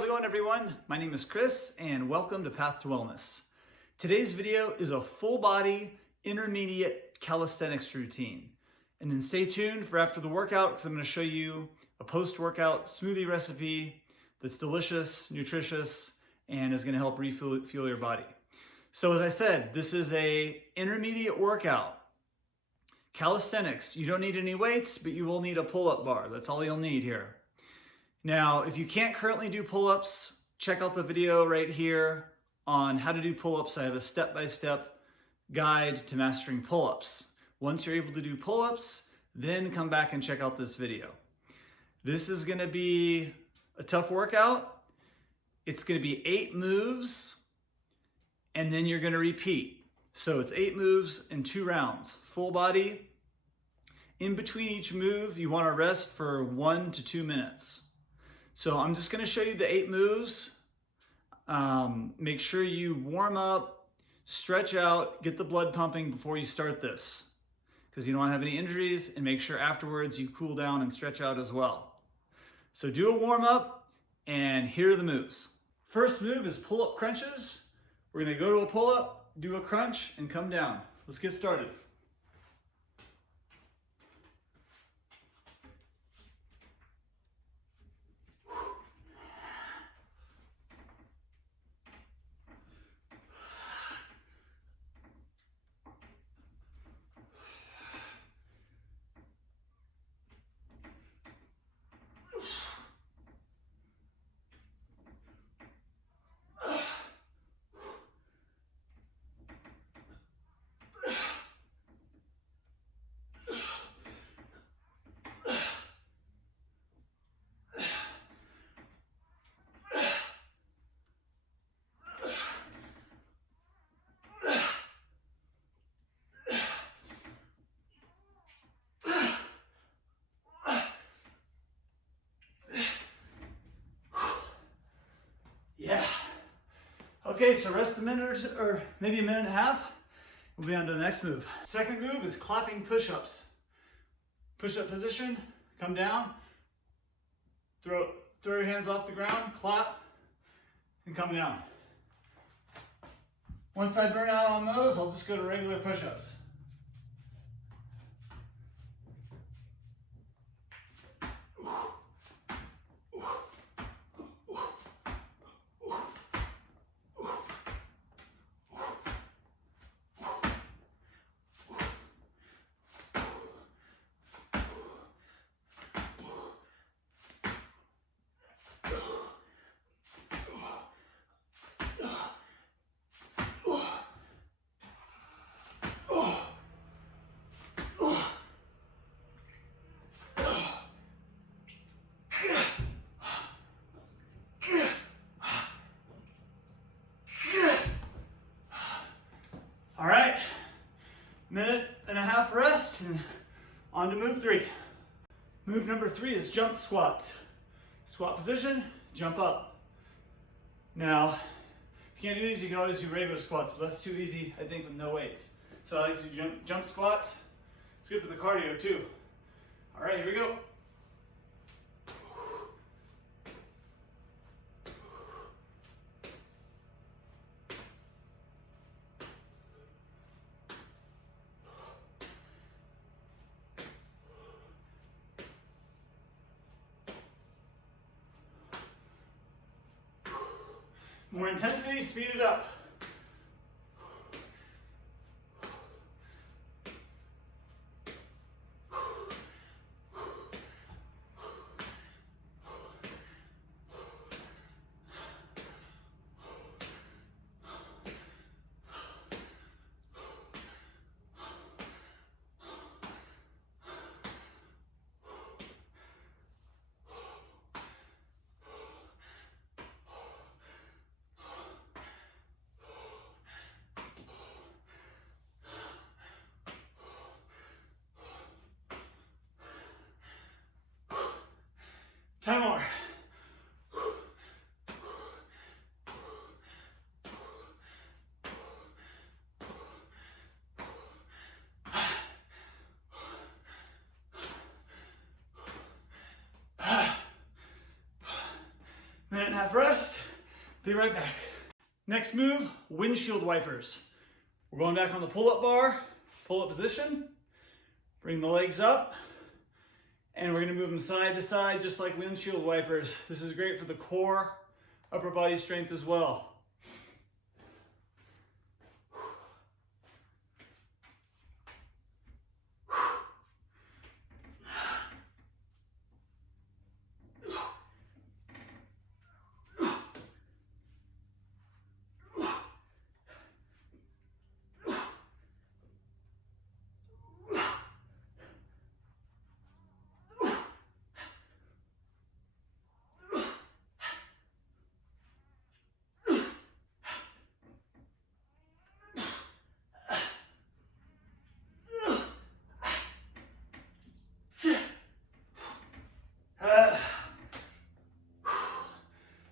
how's it going everyone? My name is Chris and welcome to Path to Wellness. Today's video is a full body intermediate calisthenics routine. And then stay tuned for after the workout because I'm going to show you a post-workout smoothie recipe that's delicious, nutritious, and is going to help refuel your body. So as I said, this is a intermediate workout. Calisthenics, you don't need any weights, but you will need a pull-up bar. That's all you'll need here. Now, if you can't currently do pull-ups, check out the video right here on how to do pull-ups. I have a step-by-step guide to mastering pull-ups. Once you're able to do pull-ups, then come back and check out this video. This is gonna be a tough workout. It's gonna be 8 moves, and then you're gonna repeat. So it's 8 moves in 2 rounds, full body. In between each move, you wanna rest for 1 to 2 minutes. So I'm just gonna show you the 8 moves. Make sure you warm up, stretch out, get the blood pumping before you start this, because you don't wanna have any injuries, and make sure afterwards you cool down and stretch out as well. So do a warm up, and here are the moves. First move is pull-up crunches. We're gonna go to a pull-up, do a crunch, and come down. Let's get started. Yeah. Okay, so rest a minute or maybe a minute and a half. We'll be on to the next move. Second move is clapping push-ups. Push-up position, come down, throw your hands off the ground, clap, and come down. Once I burn out on those, I'll just go to regular push-ups. All right, minute and a half rest, and on to move 3. Move number 3 is jump squats. Squat position, jump up. Now, if you can't do these, you can always do regular squats, but that's too easy, I think, with no weights. So I like to do jump squats. It's good for the cardio too. All right, here we go. More intensity, speed it up. 1.5 rest. Be right back. Next move, windshield wipers. We're going back on the pull-up bar, pull-up position. Bring the legs up, and we're gonna move them side to side just like windshield wipers. This is great for the core, upper body strength as well.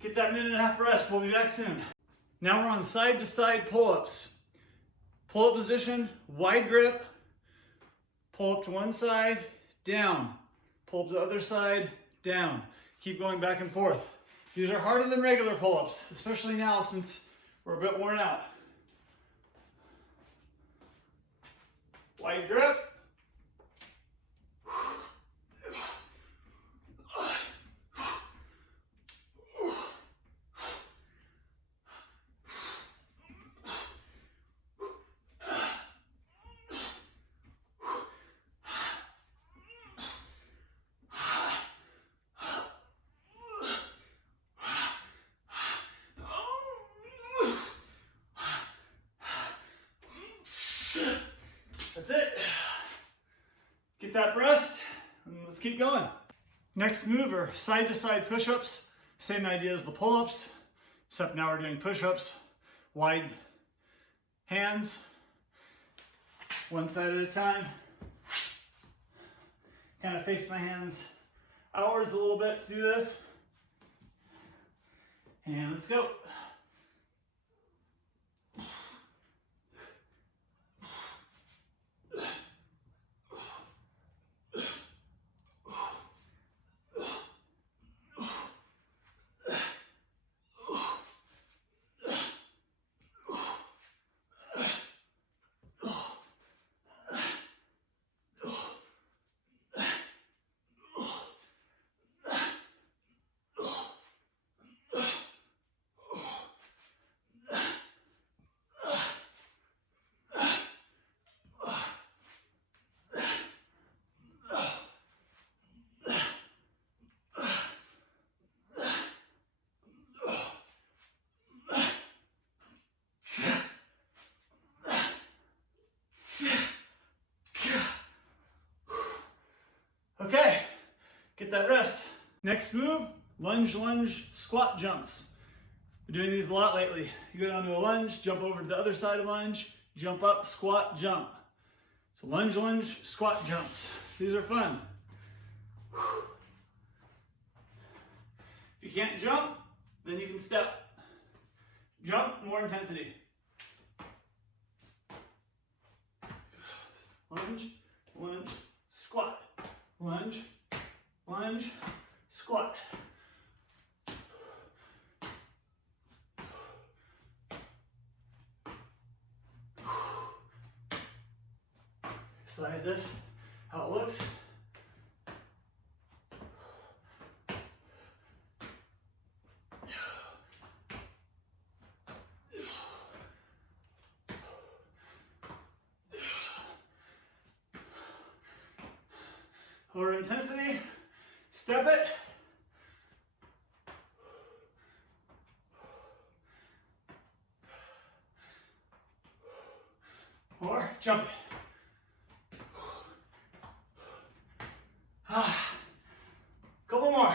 Get that 1.5 minute rest. We'll be back soon. Now we're on side to side pull-ups. Pull-up position, wide grip. Pull up to one side, down. Pull up to the other side, down. Keep going back and forth. These are harder than regular pull-ups, especially now since we're a bit worn out. Wide grip. That's it. Get that rest, and let's keep going. Next move are side to side push-ups. Same idea as the pull-ups, except now we're doing push-ups. Wide hands, one side at a time. Kind of face my hands outwards a little bit to do this. And let's go. Okay, get that rest. Next move, lunge, squat jumps. Been doing these a lot lately. You go down to a lunge, jump over to the other side of lunge, jump up, squat, jump. So lunge, squat jumps. These are fun. If you can't jump, then you can step. Jump, more intensity. Lunge, squat. Lunge, squat. Slide this, how it looks. Lower intensity, step it. Or jump it. Couple more.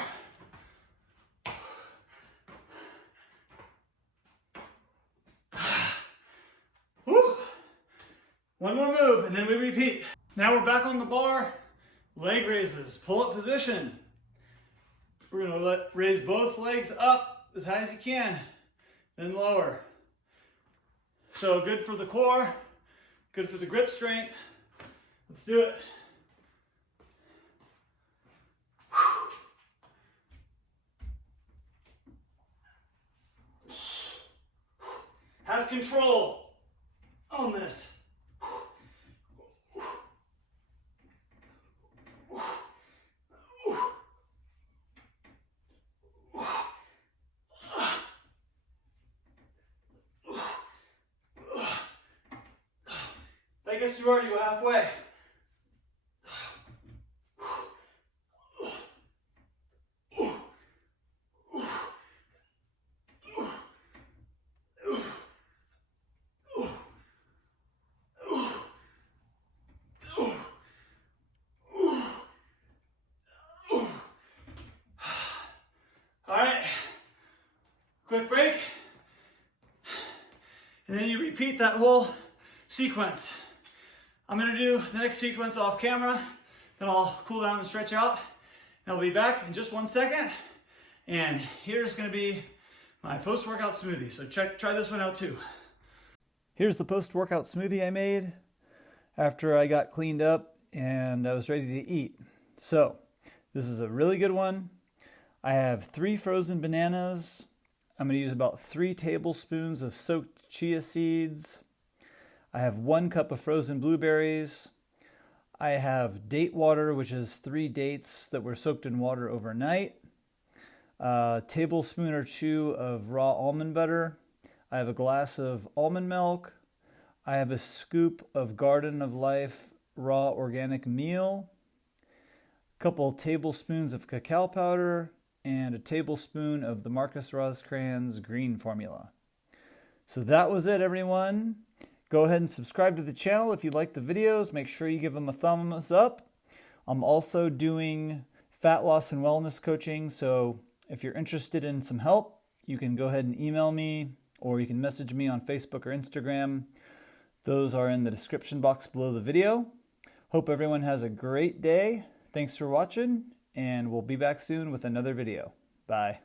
Woo. One more move and then we repeat. Now we're back on the bar. Leg raises, pull-up position. We're gonna raise both legs up as high as you can, then lower. So good for the core, good for the grip strength. Let's do it. have control on this. That gets you already halfway. All right, quick break, and then you repeat that whole sequence. I'm gonna do the next sequence off camera, then I'll cool down and stretch out, and I'll be back in just 1 second, and here's gonna be my post-workout smoothie, so try this one out too. Here's the post-workout smoothie I made after I got cleaned up and I was ready to eat. So, this is a really good one. I have 3 frozen bananas. I'm going to use about 3 tablespoons of soaked chia seeds. I have 1 cup of frozen blueberries. I have date water, which is 3 dates that were soaked in water overnight. A tablespoon or 2 of raw almond butter. I have a glass of almond milk. I have a scoop of Garden of Life raw organic meal. A couple tablespoons of cacao powder, and a tablespoon of the Marcus Roscrans green formula. So that was it, everyone. Go ahead and subscribe to the channel if you like the videos. Make sure you give them a thumbs up. I'm also doing fat loss and wellness coaching, so if you're interested in some help, you can go ahead and email me, or you can message me on Facebook or Instagram. Those are in the description box below the video. Hope everyone has a great day. Thanks for watching, and we'll be back soon with another video. Bye.